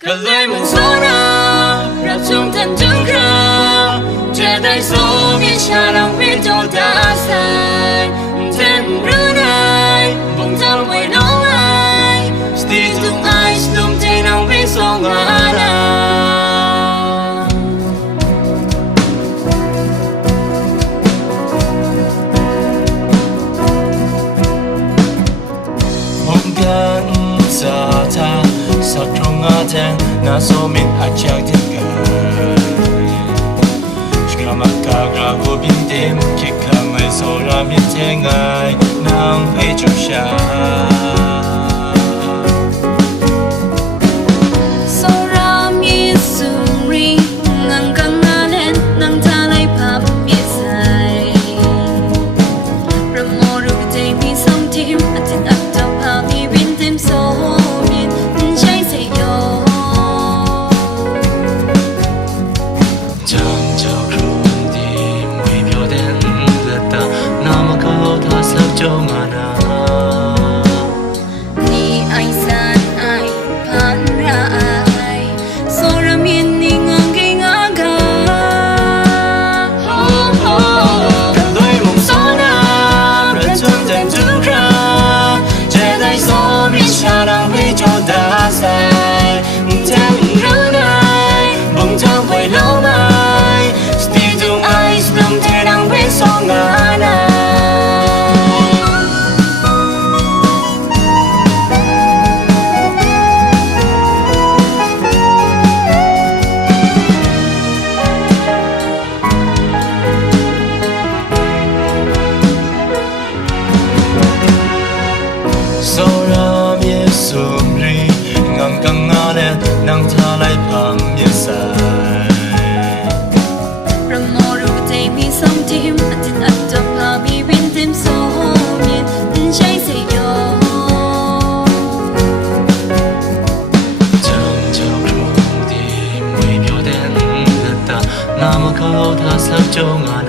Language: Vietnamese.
Cause I'm a zona, ratung tan tung kra. Jedi so mi chalang mi do da sai. Ten brunei, bong tao way no ai. Stay to eyes, lum tay nang mi song ala. Hong gan sa ta. Sa trong ngã thang na so min a chang thiên cơ Shkama ka gra ho bin tim Ki ka ngai so ra min te ngai Nang hay trong sha So ra mi sung ri Ngang ka nga len Nang ta lai pa mi sai Ra mo ru te mi song tim Atin at ta pa mi bin tim so cho mà na ni ai san ai pan ra ai so ra miên ni ngang cái ngang ga ho ho đôi mong gió na rất chân thành du ra che tay gió mi cha đang với cho ta sai thêm rỡ này bông thơm với lâu mai stay to eyes đâm thế đang với gió ngã na so ra mi sum ri ngang căng ngã lên nang tha lại phang mi sai ra mo ru te mi song tim atin at ta pa mi bin tim so miên chai se yo chẳng chào rung đi mùi biểu đến ta nam câu tha sắc châu ngàn